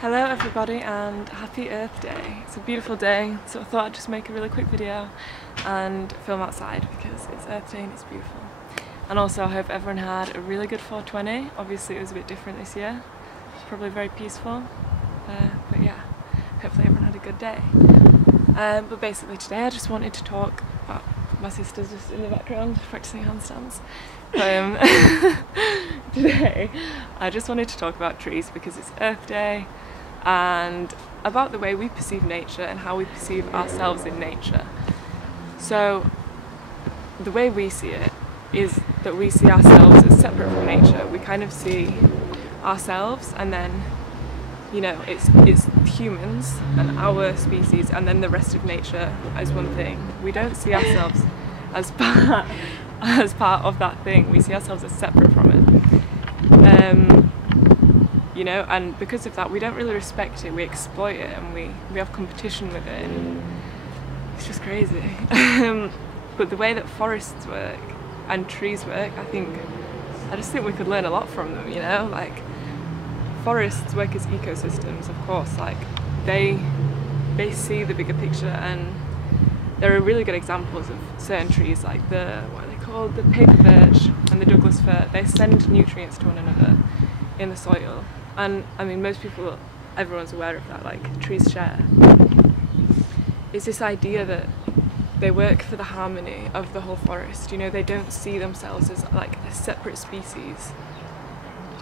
Hello everybody and happy Earth Day. It's a beautiful day, so I thought I'd just make a really quick video and film outside because it's Earth Day and it's beautiful. And also I hope everyone had a really good 420. Obviously it was a bit different this year. It's probably very peaceful, but yeah, hopefully everyone had a good day. But basically today I just wanted to talk about my sister's just in the background practicing handstands. Today I just wanted to talk about trees because it's Earth Day and about the way we perceive nature and how we perceive ourselves in nature. So the way we see it is that we see ourselves as separate from nature. We kind of see ourselves and then, you know, it's humans and our species and then the rest of nature as one thing. We don't see ourselves as part of that thing. We see ourselves as separate from it. You know, and because of that we don't really respect it, we exploit it and we have competition with it and it's just crazy. But the way that forests work and trees work, I just think we could learn a lot from them, you know? Like, forests work as ecosystems, of course, like they see the bigger picture, and there are really good examples of certain trees like what are they called? The paper birch and the Douglas fir. They send nutrients to one another in the soil. And I mean, everyone's aware of that, like trees share. It's this idea that they work for the harmony of the whole forest. You know, they don't see themselves as like a separate species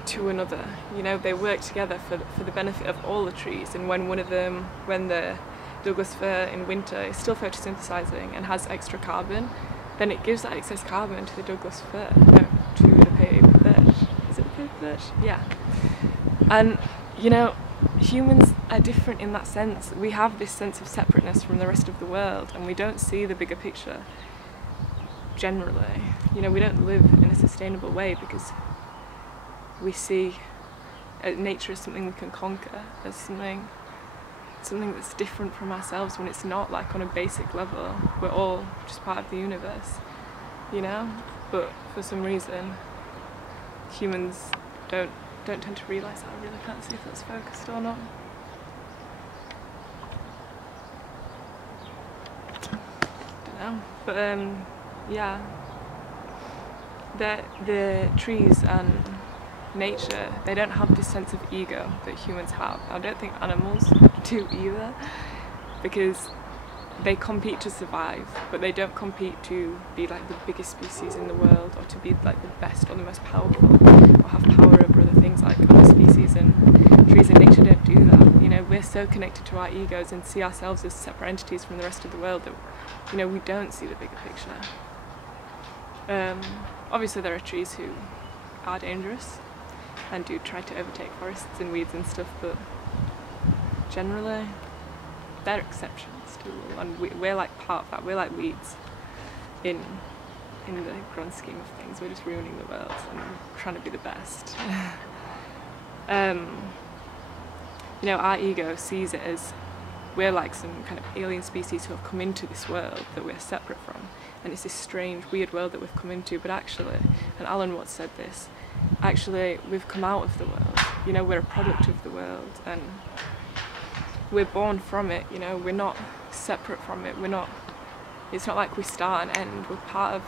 to another. You know, they work together for the benefit of all the trees. And when the Douglas fir in winter is still photosynthesizing and has extra carbon, then it gives that excess carbon to the Douglas fir, no, to the paper birch. Is it the paper birch? Yeah. And, you know, humans are different in that sense. We have this sense of separateness from the rest of the world and we don't see the bigger picture generally. You know, we don't live in a sustainable way because we see nature as something we can conquer, as something that's different from ourselves when it's not, like on a basic level. We're all just part of the universe, you know? But for some reason, humans don't tend to realise that. I really can't see if that's focused or not. Don't know. But yeah, the trees and nature, they don't have this sense of ego that humans have. I don't think animals do either, because they compete to survive, but they don't compete to be like the biggest species in the world or to be like the best or the most powerful or have power over other things like other species. And trees and nature don't do that. You know, we're so connected to our egos and see ourselves as separate entities from the rest of the world that, you know, we don't see the bigger picture. Obviously there are trees who are dangerous and do try to overtake forests and weeds and stuff, but generally they're exceptions to the rule, and we're like part of that. We're like weeds in the grand scheme of things. We're just ruining the world and trying to be the best. You know, our ego sees it as we're like some kind of alien species who have come into this world that we're separate from, and it's this strange, weird world that we've come into. But actually, and Alan Watts said this, actually we've come out of the world. You know, we're a product of the world and we're born from it. You know, we're not separate from it. It's not like we start and end. We're part of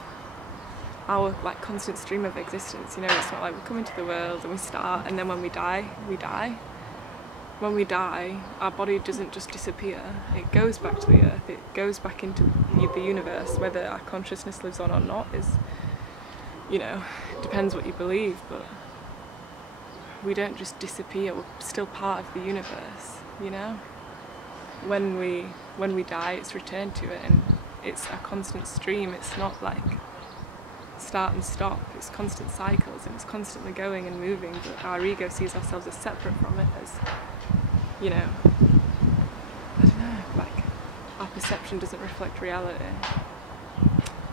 our like constant stream of existence. You know, it's not like we come into the world and we start and then when we die, we die. When we die, our body doesn't just disappear. It goes back to the earth. It goes back into the universe. Whether our consciousness lives on or not is, you know, depends what you believe, but we don't just disappear. We're still part of the universe, you know? When we die, it's returned to it, and it's a constant stream. It's not like start and stop. It's constant cycles, and it's constantly going and moving, but our ego sees ourselves as separate from it, as, you know, I don't know, like our perception doesn't reflect reality.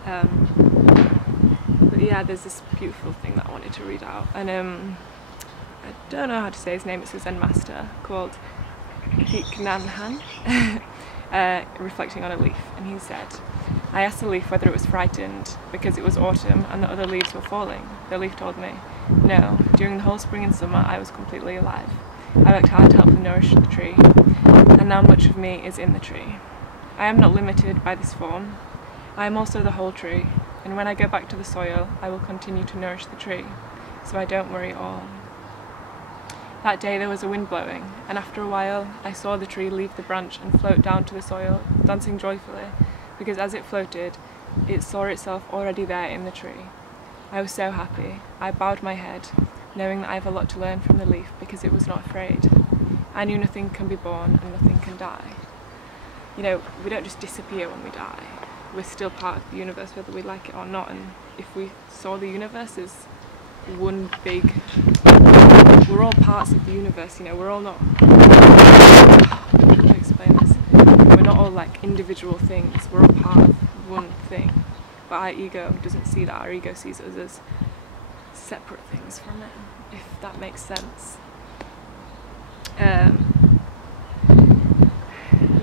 But yeah, there's this beautiful thing that I wanted to read out, and I don't know how to say his name. It's a Zen master called Thich Nhat Hanh, reflecting on a leaf, and he said, "I asked the leaf whether it was frightened because it was autumn and the other leaves were falling. The leaf told me, no, during the whole spring and summer I was completely alive. I worked hard to help them nourish the tree, and now much of me is in the tree. I am not limited by this form. I am also the whole tree, and when I go back to the soil, I will continue to nourish the tree, so I don't worry at all. That day there was a wind blowing, and after a while I saw the tree leave the branch and float down to the soil, dancing joyfully, because as it floated, it saw itself already there in the tree. I was so happy. I bowed my head, knowing that I have a lot to learn from the leaf because it was not afraid. I knew nothing can be born and nothing can die. You know, we don't just disappear when we die. We're still part of the universe whether we like it or not, and if we saw the universe as one big... We're all parts of the universe, you know, we're all not... How do I explain this? We're not all like individual things, we're all part of one thing. But our ego doesn't see that, our ego sees us as separate things from it, if that makes sense.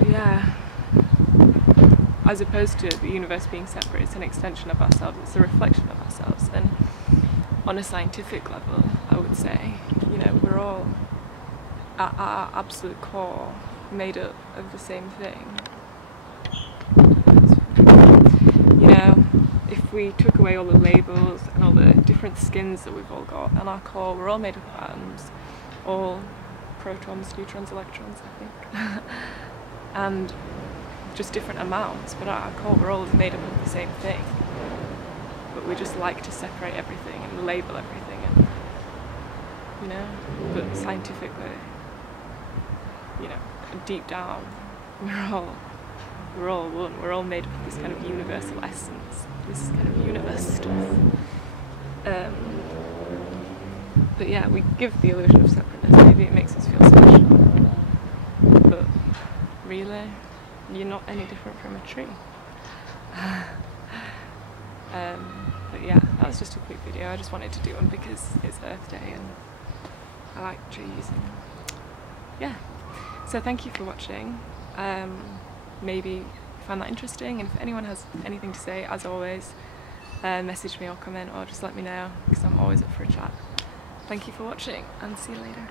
Yeah. As opposed to the universe being separate, it's an extension of ourselves, it's a reflection of ourselves. And on a scientific level, I would say, you know, we're all, at our absolute core, made up of the same thing. You know, if we took away all the labels and all the different skins that we've all got on our core, we're all made up of atoms, all protons, neutrons, electrons, I think, and just different amounts, but at our core we're all made up of the same thing. But we just like to separate everything and label everything, and, you know, but scientifically, you know, deep down, we're all one, we're all made up of this kind of universal essence, this kind of universe stuff. But yeah, we give the illusion of separateness, maybe it makes us feel special, but really, you're not any different from a tree. But yeah, that was just a quick video. I just wanted to do one because it's Earth Day and I like trees, and yeah. So thank you for watching. Maybe you found that interesting, and if anyone has anything to say, as always, message me or comment or just let me know, because I'm always up for a chat. Thank you for watching, and see you later.